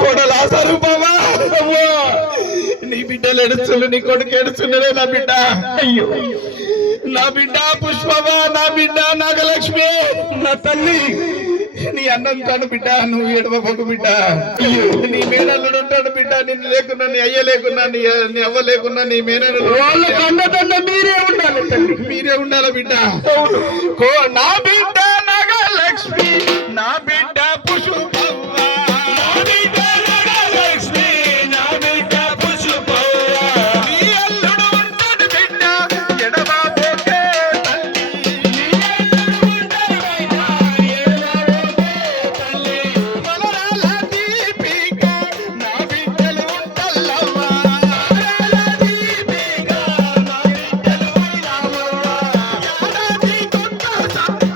కోడలా స్వరూపమా నీ బిడ్డలు ఎడుచులు నీ కొడుకు ఎడుచున్నాడే నా బిడ్డ అయ్యో నా బిడ్డ పుష్పమా నా బిడ్డ నాగలక్ష్మి నా తల్లి నీ అన్నం ఉంటాడు బిడ్డ నువ్వు ఏడవకు బిడ్డ నీ మేనల్లుడు ఉంటాడు బిడ్డ నిన్ను లేకున్నా నీ అయ్య లేకున్నా నీ అవ్వ లేకున్నా నీ మేనల్లుడు వాళ్ళకి అన్నదన్న మీరే ఉండాలి తల్లి మీరే ఉండాలి బిడ్డ నా బిడ్డ నాగలక్ష్మి నా బిడ్డ పుష్పవ్వ నా బిడ్డ నాగలక్ష్మి నా బిడ్డ పుష్పవ్వ నీ అల్లుడు ఉంటాడు బిడ్డ ఎడబాబోకే తల్లి నీ అల్లుడు ఉంటాడు బిడ్డ ఎడబాబోకే తల్లి మలరాల దీపిక నా బిడ్డలు ఉంటల్లవ్వ మలరాల దీపిక నా బిడ్డలు ఉంటల్లవ్వ యాదాది కొండ సాయి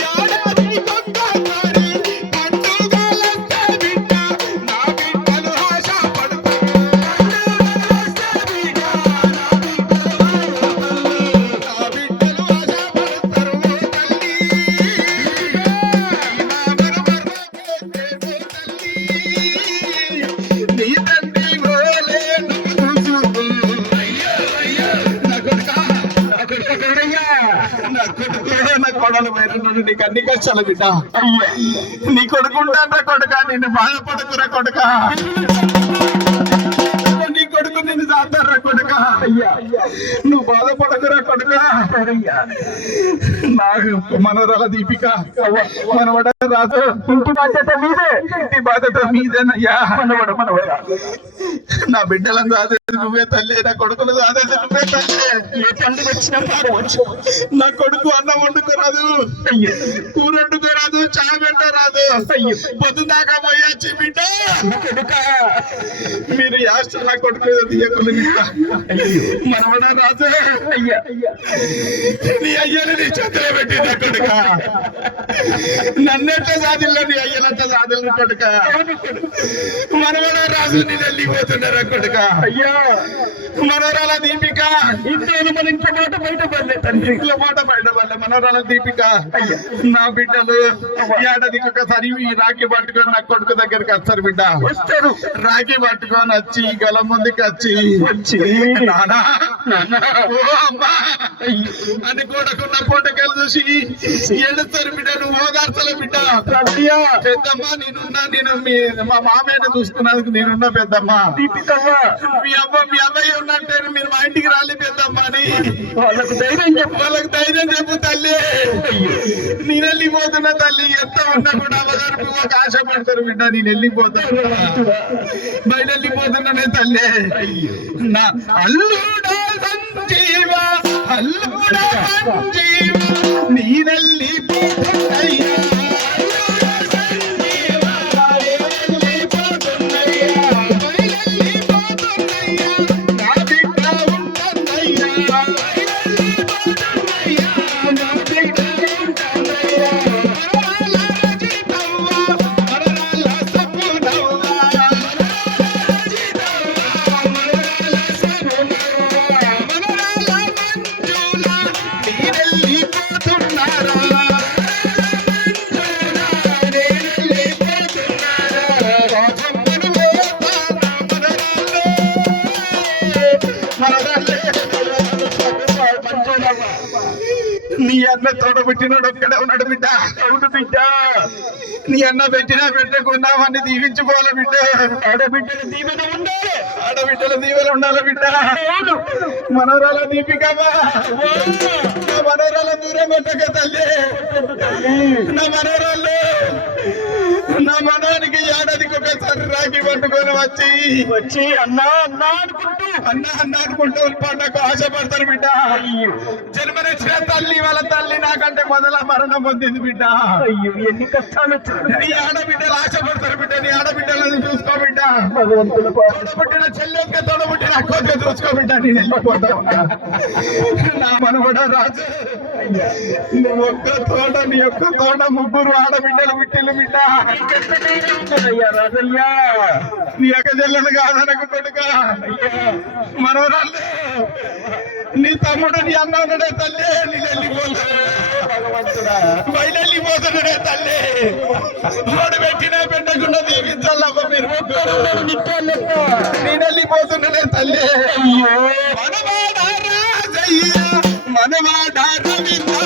యాదాది కొండ సాయి పండుగలొస్తే బిడ్డ నా బిడ్డలు ఆశ పడతారు పండుగలొస్తే బిడ్డ నా బిడ్డలు ఆశ పడతారు తల్లి నా మనమర్రకే తల్లి నీ తండ్రి ఓలే నువ్వు చూపు అయ్యో అయ్యో నా కొడుకా నా కొడుకు ఎవరయ్యా నా కొడుకు నా కొడలు వేరు నీకు అన్ని కష్టాలు బిడ్డ నీ కొడుకుంటా కొడుక నిన్ను బాధపడకురా కొడుక నీ కొడుకు నిన్ను సాధారణ కొడుక నువ్వు బాధపడకురా కొడుక నాకు మనోరల దీపిక మనవడ రాజు ఇంటి బాధ్యత మీదే ఇంటి బాధ్యత మీదేనయ్యా మనవడ మనవడ నా బిడ్డలను సాధేది నువ్వే తల్లి నా కొడుకును సాధేది నువ్వే తల్లి ఏ పండుగ వచ్చినా పాడవచ్చు నా కొడుకు అన్నం వండుకోరాదు అయ్యో కూర వండుకోరాదు చాయ్ పెట్టరాదు అయ్యో పొద్దుదాకా పోయొచ్చి బిడ్డ కొడుక మీరు యాస్ట్ నా కొడుకు మీద తీయకుండా మనవడ రాజు అయ్యా అయ్యా నీ అయ్యను నీ చేతిలో పెట్టి నా కొడుక నన్నెట్ట సాధిల్లో నీ అయ్యనంట సాధిల్ని కొడుక మనవడ రాజు నేను వెళ్ళిపోతున్నారా కొడుక అయ్యా మనోరాల దీపిక ఇంతేను మన ఇంట్లో మాట బయట పడలే తండ్రి ఇంట్లో మాట బయట వల్ల మనోరాల దీపిక నా బిడ్డలు ఏడాదికి ఒకసారి ఈ రాఖీ పట్టుకొని నా కొడుకు దగ్గరికి వస్తారు బిడ్డ వస్తారు రాఖీ పట్టుకొని వచ్చి గల ముందుకు వచ్చి నానా ఓ అమ్మా అని కొడుకున్న పూటకెళ్ళి చూసి ఎడుస్తారు బిడ్డ నువ్వు ఓదార్చలే బిడ్డ అయ్యా పెద్దమ్మ నేను మా మామయ్యని చూసుకున్నందుకు నేనున్నా పెద్దమ్మ దీపికవ్వ మీ అబ్బాయి ఉన్నట్టే మీరు మా ఇంటికి రాలే పెద్దమ్మ అని వాళ్ళకు ధైర్యం చెప్పు వాళ్ళకి ధైర్యం చెప్పు తల్లి నేను వెళ్ళిపోతున్నా తల్లి ఎంత ఉన్నా కూడా అవగారు ఒక ఆశ పడతారు బిడ్డ నేను వెళ్ళిపోతాను బయట వెళ్ళిపోతున్నానే తల్లి నా అల్లుడా సంజీవ అల్లుడా సంజీవ నేనెళ్ళిపోతున్నయ్యా నీ అన్న తోడబెట్టినాడు ఒక్కడే ఉన్నాడు బిడ్డ అవును బిడ్డ నీ అన్న పెట్టినా పెట్టకున్నా వాడిని దీవించుకోవాలి బిడ్డ ఆడబిడ్డల దీవెన ఉండాలి ఆడబిడ్డల దీవెన ఉండాలి బిడ్డ మనోరాల దీపికమ్మా నా మనోరాల దూరం పెట్టక తల్లి నా మనోరాలు నా మనోనికి ఏడాదికి ఒకసారి రాఖీ పట్టుకొని వచ్చి అన్నా అనుకుంటూ పండగ ఆశపడతారు బిడ్డ జన్మనిచ్చిన తల్లి వాళ్ళ తల్లి నాకంటే మొదల మరణం పొందింది బిడ్డ అయ్యో ఎన్ని కష్టాలు నీ ఆడబిడ్డలు ఆశపడతారు బిడ్డ నీ ఆడబిడ్డలను చూసుకో బిడ్డ భగవంతుల తోడబుట్టిన చెల్లెక్క తోడబుట్టిన అక్కగా చూసుకో బిడ్డ నేను వెళ్ళిపోతా నా మనవడ రాజు నీ ఒక్క తోట ముగ్గురు ఆడబిడ్డలు పుట్టిల్లు బిడ్డ అయ్యా రాజయ్యా నీ అక్క చెల్లెలు కాదనకు కొడుక మనవరాళ్ళు నీ తమ్ముడు నీ అన్న ఉన్నాడే తల్లి నేను వెళ్ళిపోతున్నా బయలుపోతున్నాడే తల్లి వాడు పెట్టినా పెట్టకుండా దీవించాలమ్మ మీరు నేను వెళ్ళిపోతున్నాడే తల్లి మనవాడ రాజయ్య మనవాడ రవీంద్ర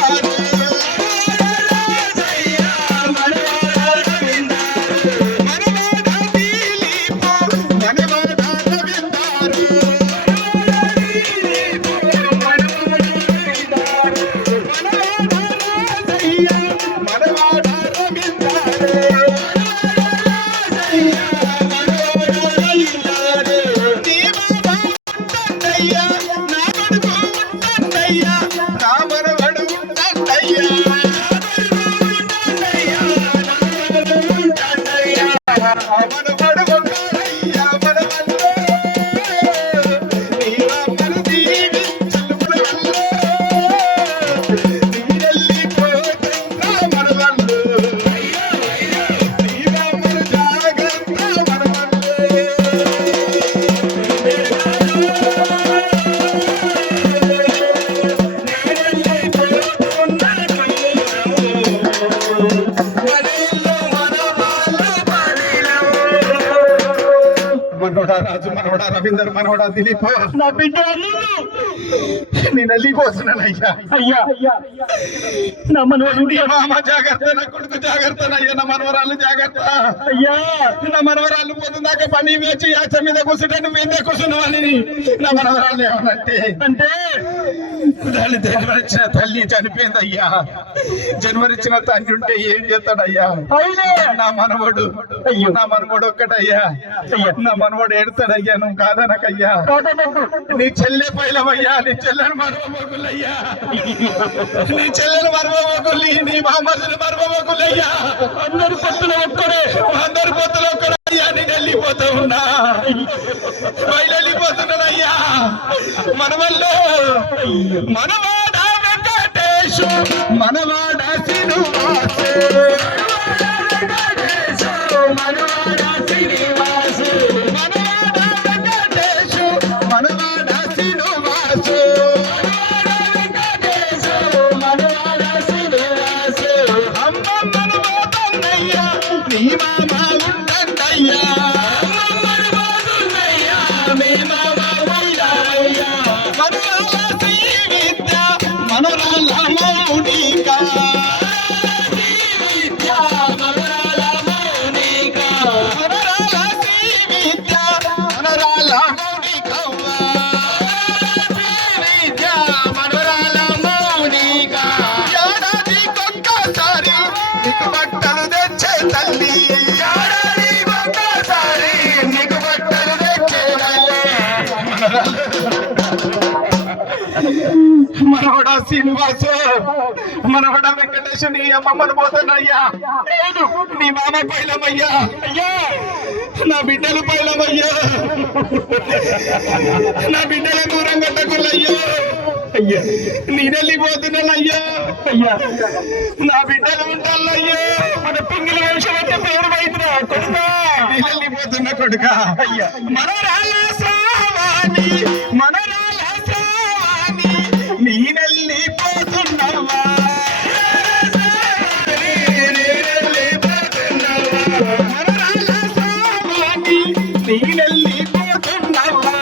రాజు మనవడా రవీందర్ మనవడా దిలీప్ నా బిడ్డ నేను వెళ్ళిపోతున్నానయ్యా అయ్యా నా మనవడు మామ జాగ్రత్త నా కొడుకు జాగ్రత్త అయ్యా నా మనవరాలు జాగ్రత్త అయ్యా నా మనవరాలు పొద్దుదాకా పని వేచి యాచ మీద కూర్చుంటే నువ్వు మీద కూర్చున్నావని నా మనవరాలు ఏమనంటే అంటే జన్మనిచ్చిన తల్లి చనిపోయింది అయ్యా జన్మనిచ్చిన తండ్రి ఉంటే ఏం చేస్తాడయ్యా నా మనవడు అయ్యో నా మనవడు ఒక్కటయ్యా నా మనవడు ఏడుతాడయ్యా నువ్వు కాదనకయ్యా నీ చెల్లె పైలమయ్యా నీ చెల్లెను మరవబోకులయ్యా నీ చెల్లెలు మరవబోకుల్ని నీ మామూలు మరవబోకులయ్యా అందరు పొత్తులు ఒక్కడే అందరు పొత్తులు ఒక్కడయ్యా నేను వెళ్ళిపోతా ఉన్నా వెళ్ళిపోతున్నాడయ్యా మనవల్లో మనవాడ వెంకటేశు మనవాడ శ్రీనివాసు మనవాడ శ్రీనివాసు మనవాడ వెంకటేశు మనవాడ శ్రీనివాసు మనవాడ శ్రీనివాసు అమ్మమ్మను పోతుందయ్యా నీ మామ ఉండండయ్యా మనరాల మౌనిక మనరాల మౌనిక మనరాల శ్రీవిద్య మనరాల మౌనికవ్వ శ్రీవిద్య మనరాల మౌనిక ఏడాదికొక్కసారి నీకు బట్టలు తెచ్చే తల్లి ఏడాదికొక్కసారి నీకు బట్టలు తెచ్చే మనవడ శ్రీనివాసు మనవడ వెంకటేశు నీ అమ్మమ్మను పోతానయ్యా నీ మామ పైలమయ్యా అయ్యా నా బిడ్డలు పైలమయ్యా నా బిడ్డల దూరం కట్టకులయ్యా అయ్యా నేనెళ్ళిపోతున్నానయ్యా అయ్యా నా బిడ్డలు ఉంటానయ్యా మన పింగిలి వంశం అంటే పేరు వైద్యురా కొడుక నేనెళ్ళిపోతున్నా కొడుక అయ్యా మనరాల శ్రావణి మనరాల నేనెళ్ళిపోతున్నావా నేనెళ్ళిపోతున్నావా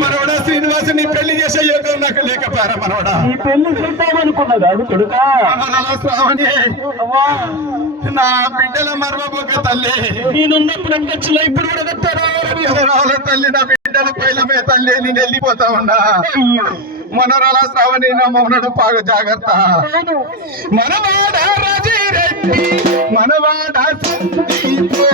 మనవడా శ్రీనివాసు నీ పెళ్లి చేసే యోగం నాకు లేకపోయారా మనవడా నీ పెళ్లి చేద్దామనుకున్నా కాదు కొడుక శ్రావణి నా బిడ్డల మర్మబోక తల్లి నేనున్నప్పుడు అంకచ్చులో ఇప్పుడు కూడా కట్టారా తల్లి నా బిడ్డల పైలమే తల్లి నేను వెళ్ళిపోతా ఉన్నా మనరాల శ్రావణి నా మౌనడు పాగ జాగ్రత్త మనవాడ రాజిరెడ్డి మనవాడ సందీపు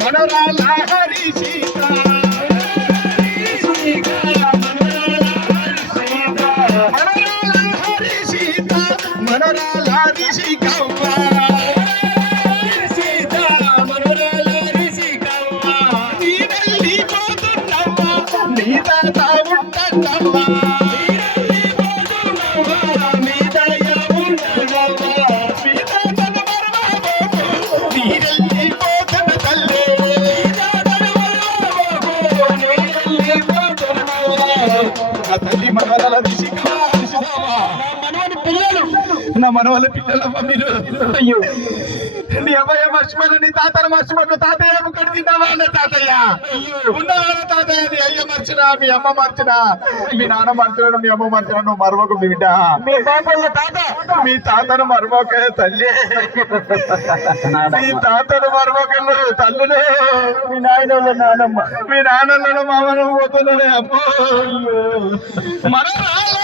మనరాల హరి సీత మనరాల రిషి కవ్వ నీడల్లి పోతున్నవ్వ నీ తాత ఉంటన్నవ్వ నీడల్లి పోతున్న తల్లి ఆ తల్లి మనరాల రిషి నా మనవాళ్ళ పిల్లలమ్మ మీరు. అయ్యో నీ అబ్బాయి మర్చిపోయిన నీ తాతను మర్చిపోయిన తాతయ్య ముక్కడు తిన్నావా అన్న తాతయ్య ఉన్నవాళ్ళ తాతయ్య నీ అయ్య మర్చినా మీ అమ్మ మర్చినా మీ నాన్న మర్చినా మీ అమ్మ మర్చినా నువ్వు మరవకు మీ బిడ్డ మీ బాబుల తాత మీ తాతను మరవక తల్లి మీ తాతను మరవకలు తల్లులు మీ నాయనోళ్ళ నానమ్మ మీ నాన్నలను మామను పోతున్నాడే అమ్మో మనరాల